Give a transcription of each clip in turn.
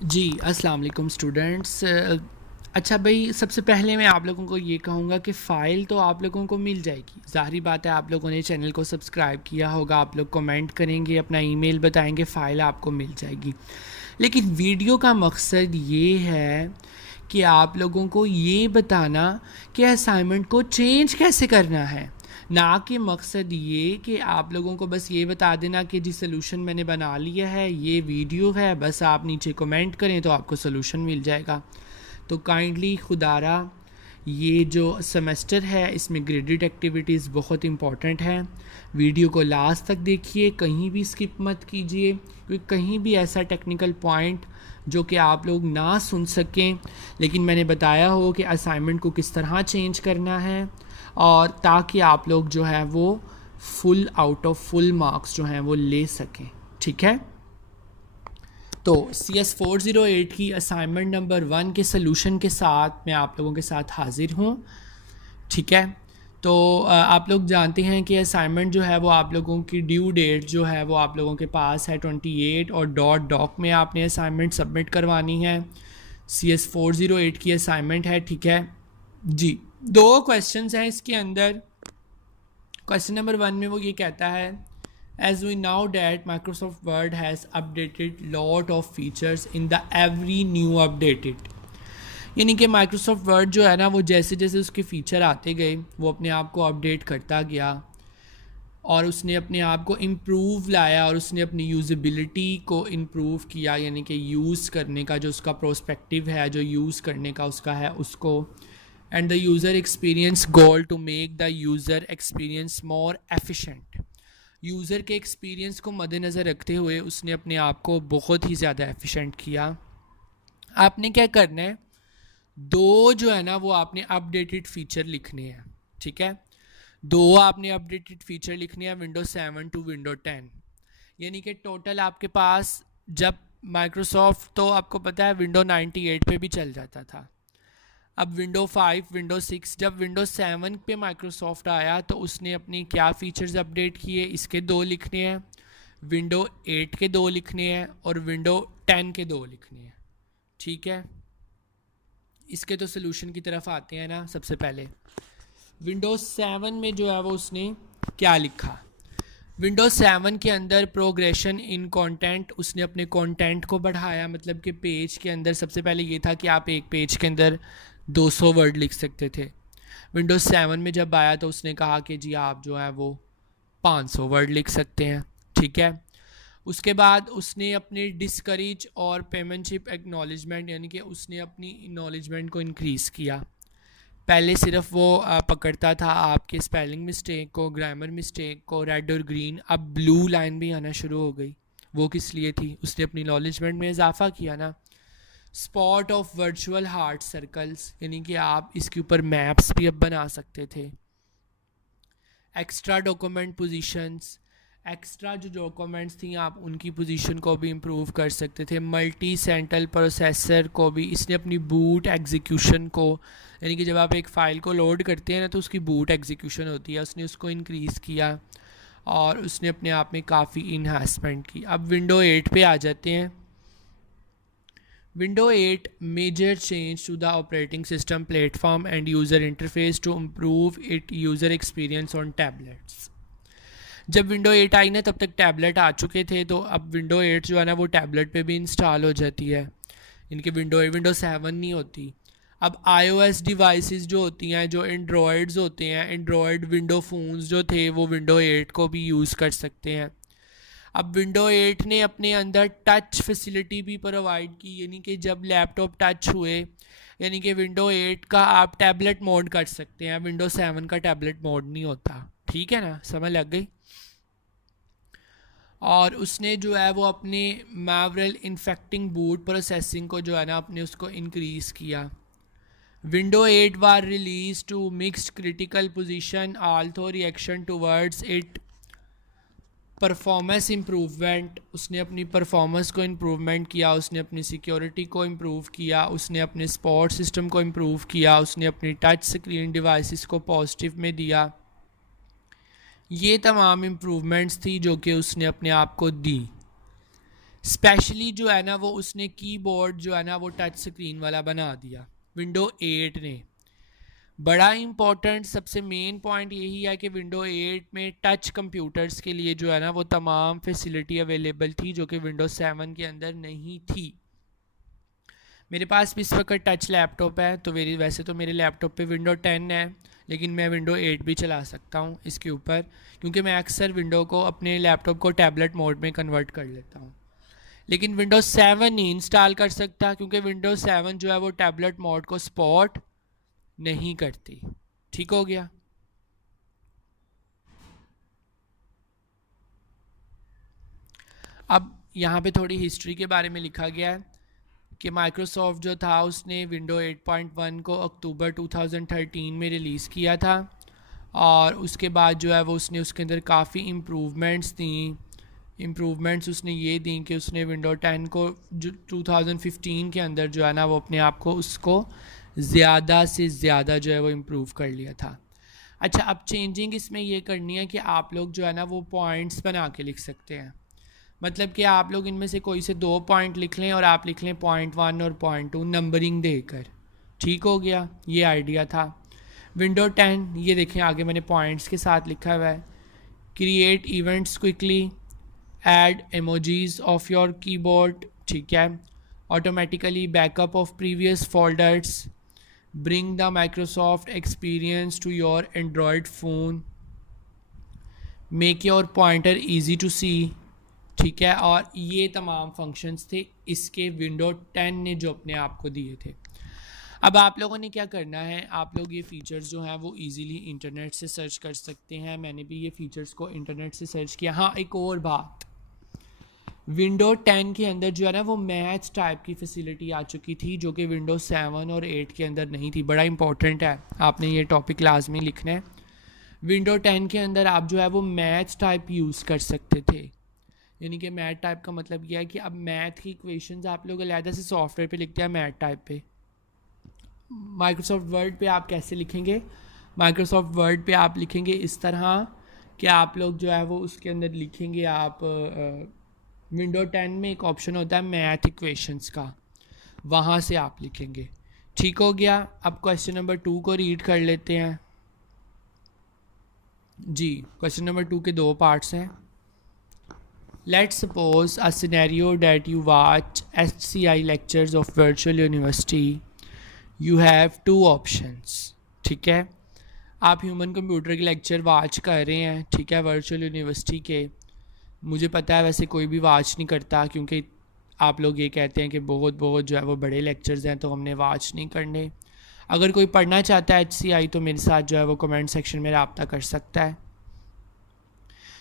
जी, अस्सलाम वालेकुम स्टूडेंट्स। अच्छा भाई, सबसे पहले मैं आप लोगों को ये कहूँगा कि फ़ाइल तो आप लोगों को मिल जाएगी। ज़ाहिर बात है, आप लोगों ने चैनल को सब्सक्राइब किया होगा, आप लोग कमेंट करेंगे, अपना ईमेल बताएंगे, फ़ाइल आपको मिल जाएगी। लेकिन वीडियो का मकसद ये है कि आप लोगों को ये बताना कि असाइनमेंट को चेंज कैसे करना है, ना कि मकसद ये कि आप लोगों को बस ये बता देना कि जी सोल्यूशन मैंने बना लिया है, ये वीडियो है, बस आप नीचे कमेंट करें तो आपको सोल्यूशन मिल जाएगा। तो काइंडली खुदारा, ये जो सेमेस्टर है इसमें ग्रेडेड एक्टिविटीज़ बहुत इंपॉर्टेंट है। वीडियो को लास्ट तक देखिए, कहीं भी स्किप मत कीजिए, क्योंकि कहीं भी ऐसा टेक्निकल पॉइंट जो कि आप लोग ना सुन सकें लेकिन मैंने बताया हो कि असाइनमेंट को किस तरह चेंज करना है, और ताकि आप लोग जो है वो full out of full marks जो हैं वो ले सकें। ठीक है, तो CS408 की असाइनमेंट नंबर 1 के सलूशन के साथ मैं आप लोगों के साथ हाजिर हूँ। ठीक है, तो आप लोग जानते हैं कि असाइनमेंट जो है वो आप लोगों की ड्यू डेट जो है वो आप लोगों के पास है 28, और डॉट डॉक में आपने असाइनमेंट सबमिट करवानी है। CS408 की असाइनमेंट है। ठीक है जी, दो क्वेश्चंस हैं इसके अंदर। क्वेश्चन नंबर 1 में वो ये कहता है, as we now that Microsoft Word has updated lot of features in the every new updated, यानी कि माइक्रोसॉफ्ट वर्ड जो है ना वो जैसे जैसे उसके फीचर आते गए वो अपने आप को अपडेट करता गया, और उसने अपने आप को इम्प्रूव लाया, और उसने अपनी यूज़बिलिटी को इम्प्रूव किया, यानी कि यूज़ करने का जो उसका प्रोस्पेक्टिव है, जो यूज़ करने का उसका है उसको। And the user experience goal to make the user experience more efficient, user के एक्सपीरियंस को मद्देनज़र रखते हुए उसने अपने आप को बहुत ही ज़्यादा एफिशिएंट किया। आपने क्या करना है, दो जो है ना वो आपने अपडेटेड फीचर लिखने हैं। ठीक है, दो आपने अपडेटेड फीचर लिखने हैं विंडो 7 टू विंडो 10, यानी कि टोटल आपके पास, जब माइक्रोसॉफ्ट तो आपको पता है विंडो 98 पे भी चल जाता था, अब विंडो 5 विंडो 6, जब विंडो 7 पे माइक्रोसॉफ्ट आया तो उसने अपनी क्या फ़ीचर्स अपडेट किए, इसके दो लिखने हैं, विंडो 8 के दो लिखने हैं, और विंडो 10 के दो लिखने हैं। ठीक है, इसके तो सोल्यूशन की तरफ आते हैं ना। सबसे पहले विंडोज़ 7 में जो है वो उसने क्या लिखा, विंडोज़ 7 के अंदर प्रोग्रेशन इन कंटेंट, उसने अपने कंटेंट को बढ़ाया। मतलब कि पेज के अंदर सबसे पहले ये था कि आप एक पेज के अंदर 200 वर्ड लिख सकते थे। विंडोज़ 7 में जब आया तो उसने कहा कि जी आप जो है वो 500 वर्ड लिख सकते हैं। ठीक है, उसके बाद उसने अपने डिस्करेज और पेमेंटशिप एक्नॉलेजमेंट, यानी कि उसने अपनी एक्नॉलेजमेंट को इंक्रीज़ किया। पहले सिर्फ वो पकड़ता था आपके स्पेलिंग मिस्टेक को, ग्रामर मिस्टेक को, रेड और ग्रीन, अब ब्लू लाइन भी आना शुरू हो गई। वो किस लिए थी, उसने अपनी नॉलेजमेंट में इजाफा किया ना। Spot of virtual heart circles, यानी कि आप इसके ऊपर मैप्स भी अब बना सकते थे। एक्स्ट्रा डॉक्यूमेंट पोजीशंस, एक्स्ट्रा जो डॉक्यूमेंट्स थी आप उनकी पोजीशन को भी इम्प्रूव कर सकते थे। मल्टी सेंट्रल प्रोसेसर को भी इसने अपनी बूट एग्जीक्यूशन को, यानी कि जब आप एक फ़ाइल को लोड करते हैं ना तो उसकी बूट एग्जीक्यूशन होती है, उसने उसको इंक्रीज़ किया, और उसने अपने आप में काफ़ी इन्हांसमेंट की। अब विंडो 8 पे आ जाते हैं। Window 8 major change to the operating system platform and user interface to improve it user experience on tablets. जब विंडो 8 आई ना तब तक टैबलेट आ चुके थे, तो अब विंडो 8 जो है ना वो टैबलेट पे भी इंस्टॉल हो जाती है। इनके विंडो 7 नहीं होती। अब iOS डिवाइसेस जो होती हैं, जो एंड्रॉयड्स होते हैं, एंड्रॉयड विंडो फ़ोन्स जो थे वो विंडो 8 को भी यूज़ कर सकते हैं। अब विंडो 8 ने अपने अंदर टच फैसिलिटी भी प्रोवाइड की, यानी कि जब लैपटॉप टच हुए, यानी कि विंडो 8 का आप टैबलेट मोड कर सकते हैं, विंडो 7 का टैबलेट मोड नहीं होता। ठीक है ना, समझ लग गई। और उसने जो है वो अपने मैवरल इन्फेक्टिंग बूट प्रोसेसिंग को जो है ना अपने उसको इंक्रीज़ किया। Window 8 was release to mixed critical position although reaction towards it performance improvement, उसने अपनी परफॉर्मेंस को इम्प्रूवमेंट किया, उसने अपनी सिक्योरिटी को इम्प्रूव किया, उसने अपने सपोर्ट सिस्टम को इम्प्रूव किया, उसने अपनी टच स्क्रीन डिवाइसेस को पॉजिटिव में दिया। ये तमाम इम्प्रूवमेंट्स थी जो कि उसने अपने आप को दी। स्पेशली जो है ना वो उसने कीबोर्ड जो है ना वो टच स्क्रीन वाला बना दिया विंडो 8 ने। बड़ा इम्पॉर्टेंट सबसे मेन पॉइंट यही है कि विंडो 8 में टच कंप्यूटर्स के लिए जो है ना वो तमाम फैसिलिटी अवेलेबल थी जो कि विंडो 7 के अंदर नहीं थी। मेरे पास भी इस वक्त टच लैपटॉप है, तो वैसे तो मेरे लैपटॉप पे विंडो 10 है, लेकिन मैं विंडो 8 भी चला सकता हूँ इसके ऊपर, क्योंकि मैं अक्सर विंडो को अपने लैपटॉप को टैबलेट मोड में कन्वर्ट कर लेता हूँ। लेकिन विंडोज़ 7 नहीं इंस्टॉल कर सकता, क्योंकि विंडोज़ 7 जो है वो टैबलेट मोड को सपोर्ट नहीं करती। ठीक हो गया। अब यहाँ पे थोड़ी हिस्ट्री के बारे में लिखा गया है कि माइक्रोसॉफ्ट जो था उसने विंडो 8.1 को अक्टूबर 2013 में रिलीज़ किया था, और उसके बाद जो है वो उसने उसके अंदर काफ़ी इम्प्रूवमेंट्स दी। इम्प्रूवमेंट्स उसने ये दी कि उसने विंडो 10 को जो 2015 के अंदर जो है ना वो अपने आप को उसको ज़्यादा से ज़्यादा जो है वो इम्प्रूव कर लिया था। अच्छा, अब चेंजिंग इसमें ये करनी है कि आप लोग जो है ना वो पॉइंट्स बना के लिख सकते हैं। मतलब कि आप लोग इनमें से कोई से 2 पॉइंट लिख लें और आप लिख लें .1 और .2 नंबरिंग देकर। ठीक हो गया, ये आइडिया था। विंडो 10 ये देखें आगे मैंने पॉइंट्स के साथ लिखा हुआ है। Create events quickly, add emojis of your keyboard, ठीक है। Automatically backup of previous folders, bring the Microsoft experience to your Android phone, make your pointer easy to see, ठीक है। और ये तमाम फंक्शंस थे इसके विंडो 10 ने जो अपने आप को दिए थे। अब आप लोगों ने क्या करना है, आप लोग ये फ़ीचर्स जो हैं वो इजीली इंटरनेट से सर्च कर सकते हैं। मैंने भी ये फ़ीचर्स को इंटरनेट से सर्च किया। हाँ, एक और बात, विंडो 10 के अंदर जो है ना वो मैच टाइप की फैसिलिटी आ चुकी थी जो कि विंडो 7 और 8 के अंदर नहीं थी। बड़ा इंपॉर्टेंट है, आपने ये टॉपिक लाजमी लिखना है। विंडो 10 के अंदर आप जो है वो मैच टाइप यूज़ कर सकते थे। यानी कि मैथ टाइप का मतलब यह है कि अब मैथ की इक्वेशंस आप लोग अलहदा से सॉफ्टवेयर पे लिखते हैं मैथ टाइप पे। माइक्रोसॉफ्ट वर्ड पे आप कैसे लिखेंगे, माइक्रोसॉफ्ट वर्ड पे आप लिखेंगे इस तरह कि आप लोग जो है वो उसके अंदर लिखेंगे आप विंडो 10 में एक ऑप्शन होता है मैथ इक्वेशंस का, वहाँ से आप लिखेंगे। ठीक हो गया। अब क्वेश्चन नंबर 2 को रीड कर लेते हैं जी। क्वेश्चन नंबर 2 के 2 पार्ट्स हैं। Let's suppose a scenario that you watch HCI lectures of virtual university. You have 2 options. ठीक है, आप ह्यूमन कंप्यूटर के लेक्चर वाच कर रहे हैं, ठीक है, वर्चुअल यूनिवर्सिटी के। मुझे पता है वैसे कोई भी वाच नहीं करता, क्योंकि आप लोग ये कहते हैं कि बहुत बहुत जो है वो बड़े लेक्चर्स हैं तो हमने वाच नहीं करने। अगर कोई पढ़ना चाहता है HCI तो मेरे साथ जो है वो कमेंट सेक्शन में रब्ता कर सकता है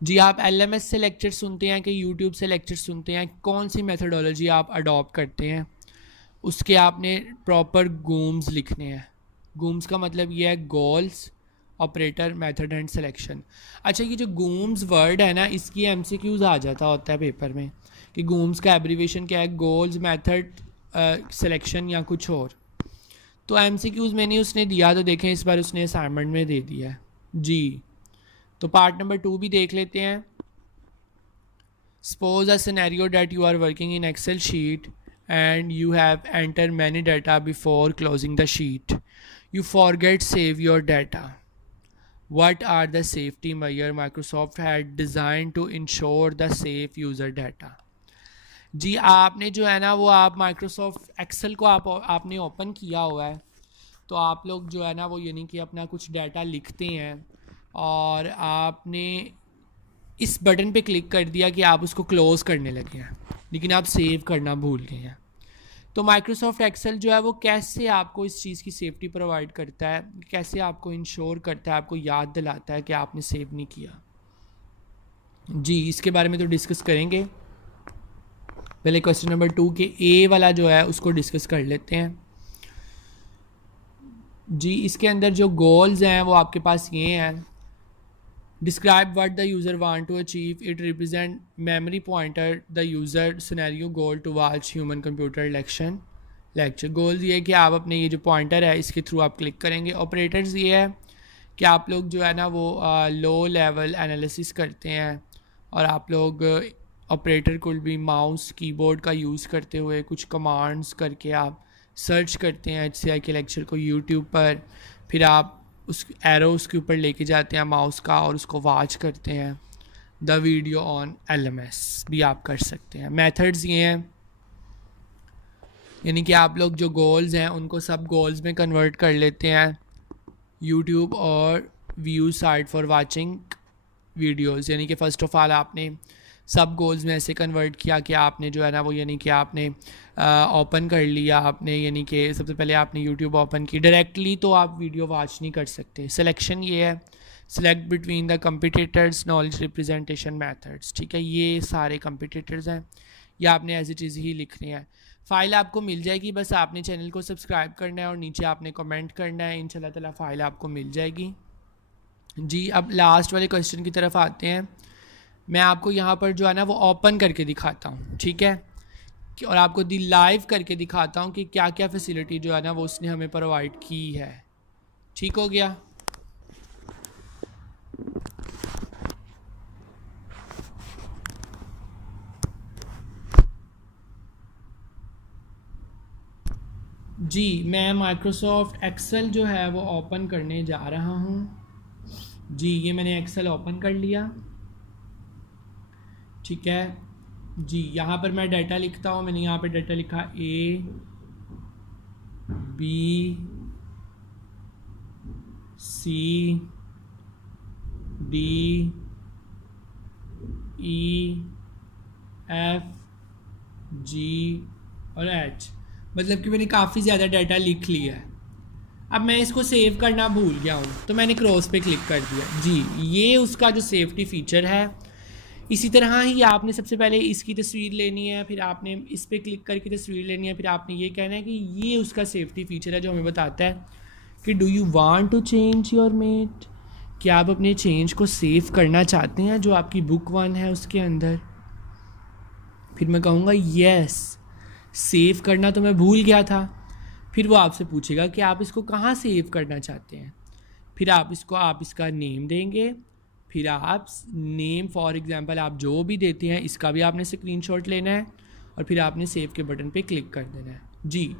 जी। आप LMS से लेक्चर सुनते हैं कि YouTube से लेक्चर सुनते हैं, कौन सी मेथडोलॉजी आप अडॉप्ट करते हैं, उसके आपने प्रॉपर गूम्स लिखने हैं। गूम्स का मतलब ये है goals, operator, method and selection. अच्छा, ये जो गूम्स वर्ड है ना इसकी MCQs आ जाता होता है पेपर में कि गूम्स का एब्रीवेशन क्या है, गोल्स, मेथड, सिलेक्शन या कुछ और। तो MCQs मैंने उसने दिया, तो देखें इस बार उसने असाइनमेंट में दे दिया है जी। तो पार्ट नंबर 2 भी देख लेते हैं। Suppose a scenario that you are working in Excel sheet and you have enter many data before closing the sheet, you forget save your data, what are the safety measures Microsoft had designed to ensure the safe user data। जी, आपने जो है ना वो आप Microsoft Excel को आपने open किया हुआ है, तो आप लोग जो है ना वो यानी कि अपना कुछ डाटा लिखते हैं और आपने इस बटन पे क्लिक कर दिया कि आप उसको क्लोज़ करने लगे हैं, लेकिन आप सेव करना भूल गए हैं। तो माइक्रोसॉफ्ट एक्सेल जो है वो कैसे आपको इस चीज़ की सेफ्टी प्रोवाइड करता है, कैसे आपको इंश्योर करता है, आपको याद दिलाता है कि आपने सेव नहीं किया जी, इसके बारे में तो डिस्कस करेंगे। पहले क्वेश्चन नंबर 2 के ए वाला जो है उसको डिस्कस कर लेते हैं जी। इसके अंदर जो गोल्स हैं वो आपके पास ये हैं। Describe what the user want to achieve, it represent memory pointer the user scenario goal to watch human computer lecture. Goals ये है कि आप अपने ये जो पॉइंटर है इसके थ्रू आप क्लिक करेंगे। ऑपरेटर्स ये है कि आप लोग जो है ना वो लो लेवल एनालिसिस करते हैं और आप लोग ऑपरेटर कुल भी माउस कीबोर्ड का यूज़ करते हुए कुछ कमांड्स करके आप सर्च करते हैं HCI के लेक्चर को यूट्यूब पर, फिर आप उस एरो उसके ऊपर लेके जाते हैं माउस का और उसको वॉच करते हैं। द वीडियो ऑन LMS भी आप कर सकते हैं। मेथड्स ये हैं, यानी कि आप लोग जो गोल्स हैं उनको सब गोल्स में कन्वर्ट कर लेते हैं यूट्यूब और view site for watching videos. यानी कि फ़र्स्ट ऑफ ऑल आपने सब गोल्स में ऐसे कन्वर्ट किया कि आपने जो है ना वो यानी कि आपने ओपन कर लिया आपने, यानी कि सबसे पहले आपने यूट्यूब ओपन की। डायरेक्टली तो आप वीडियो वॉच नहीं कर सकते। सिलेक्शन ये है, select between the competitors knowledge representation methods. ठीक है, ये सारे कंपिटिटर्स हैं, या आपने एज इट इज़ ही लिखने हैं। फ़ाइल आपको मिल जाएगी, बस आपने चैनल को सब्सक्राइब करना है और नीचे आपने कमेंट करना है, इंशाल्लाह ताला फ़ाइल आपको मिल जाएगी। जी, अब लास्ट वाले क्वेश्चन की तरफ आते हैं। मैं आपको यहाँ पर जो है ना वो ओपन करके दिखाता हूँ, ठीक है, और आपको लाइव करके दिखाता हूँ कि क्या क्या फैसिलिटी जो है ना वो उसने हमें प्रोवाइड की है। ठीक हो गया। जी, मैं माइक्रोसॉफ्ट एक्सेल जो है वो ओपन करने जा रहा हूँ। जी, ये मैंने एक्सेल ओपन कर लिया। ठीक है जी, यहाँ पर मैं डाटा लिखता हूँ। मैंने यहाँ पर डाटा लिखा A B C D E F G और H, मतलब कि मैंने काफ़ी ज़्यादा डाटा लिख लिया है। अब मैं इसको सेव करना भूल गया हूँ तो मैंने क्रॉस पे क्लिक कर दिया। जी, ये उसका जो सेफ्टी फ़ीचर है। इसी तरह ही आपने सबसे पहले इसकी तस्वीर लेनी है, फिर आपने इस पर क्लिक करके तस्वीर लेनी है, फिर आपने ये कहना है कि ये उसका सेफ्टी फ़ीचर है जो हमें बताता है कि do you want to change your mate, क्या आप अपने चेंज को सेव करना चाहते हैं जो आपकी बुक 1 है उसके अंदर। फिर मैं कहूँगा येस, सेव करना तो मैं भूल गया था। फिर वो आपसे पूछेगा कि आप इसको कहाँ सेव करना चाहते हैं। फिर आप इसका नेम देंगे। फिर आप नेम फॉर एग्जांपल आप जो भी देते हैं इसका भी आपने स्क्रीनशॉट लेना है और फिर आपने सेव के बटन पे क्लिक कर देना है। जी,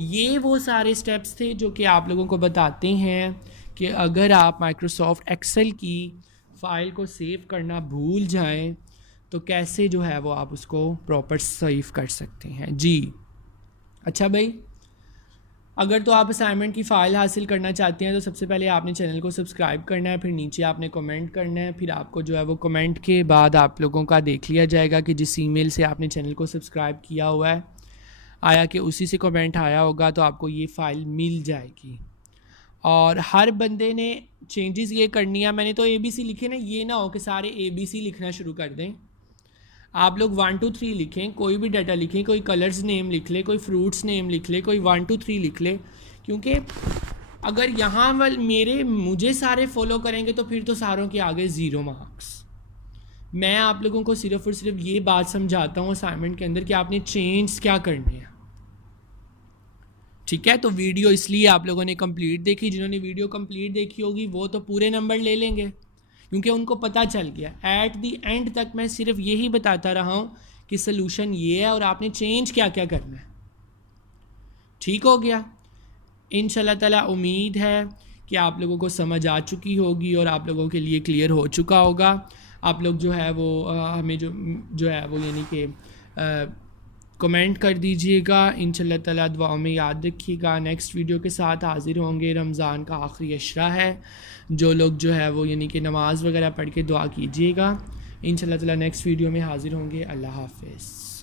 ये वो सारे स्टेप्स थे जो कि आप लोगों को बताते हैं कि अगर आप माइक्रोसॉफ्ट एक्सेल की फ़ाइल को सेव करना भूल जाएं तो कैसे जो है वो आप उसको प्रॉपर सेव कर सकते हैं। जी, अच्छा भाई, अगर तो आप असाइनमेंट की फ़ाइल हासिल करना चाहते हैं तो सबसे पहले आपने चैनल को सब्सक्राइब करना है, फिर नीचे आपने कमेंट करना है। फिर आपको जो है वो कमेंट के बाद आप लोगों का देख लिया जाएगा कि जिस ईमेल से आपने चैनल को सब्सक्राइब किया हुआ है आया कि उसी से कमेंट आया होगा, तो आपको ये फ़ाइल मिल जाएगी। और हर बंदे ने चेंजेस ये करनी है। मैंने तो ABC लिखे ना, ये ना हो कि सारे ABC लिखना शुरू कर दें। आप लोग 1 2 3 लिखें, कोई भी डाटा लिखें, कोई कलर्स नेम लिख ले, कोई फ्रूट्स नेम लिख ले, कोई 1 2 3 लिख ले, क्योंकि अगर यहाँ मुझे सारे फॉलो करेंगे तो फिर तो सारों के आगे 0 मार्क्स। मैं आप लोगों को सिर्फ और सिर्फ ये बात समझाता हूँ असाइनमेंट के अंदर कि आपने चेंज क्या करने हैं। ठीक है, तो वीडियो इसलिए आप लोगों ने कंप्लीट देखी। जिन्होंने वीडियो कंप्लीट देखी होगी वो तो पूरे नंबर ले लेंगे क्योंकि उनको पता चल गया। एट दी एंड तक मैं सिर्फ यही बताता रहा हूँ कि सलूशन ये है और आपने चेंज क्या क्या करना है। ठीक हो गया। इंशाल्लाह ताला उम्मीद है कि आप लोगों को समझ आ चुकी होगी और आप लोगों के लिए क्लियर हो चुका होगा। आप लोग जो है वो हमें जो है वो यानी कि कमेंट कर दीजिएगा। इंशाल्लाह ताला दुआओं में याद रखिएगा। नेक्स्ट वीडियो के साथ हाज़िर होंगे। रमज़ान का आखिरी अशरा है, जो लोग जो है वो यानी कि नमाज़ वगैरह पढ़ के दुआ कीजिएगा। इंशाल्लाह ताला नेक्स्ट वीडियो में हाज़िर होंगे। अल्लाह हाफ़िज़।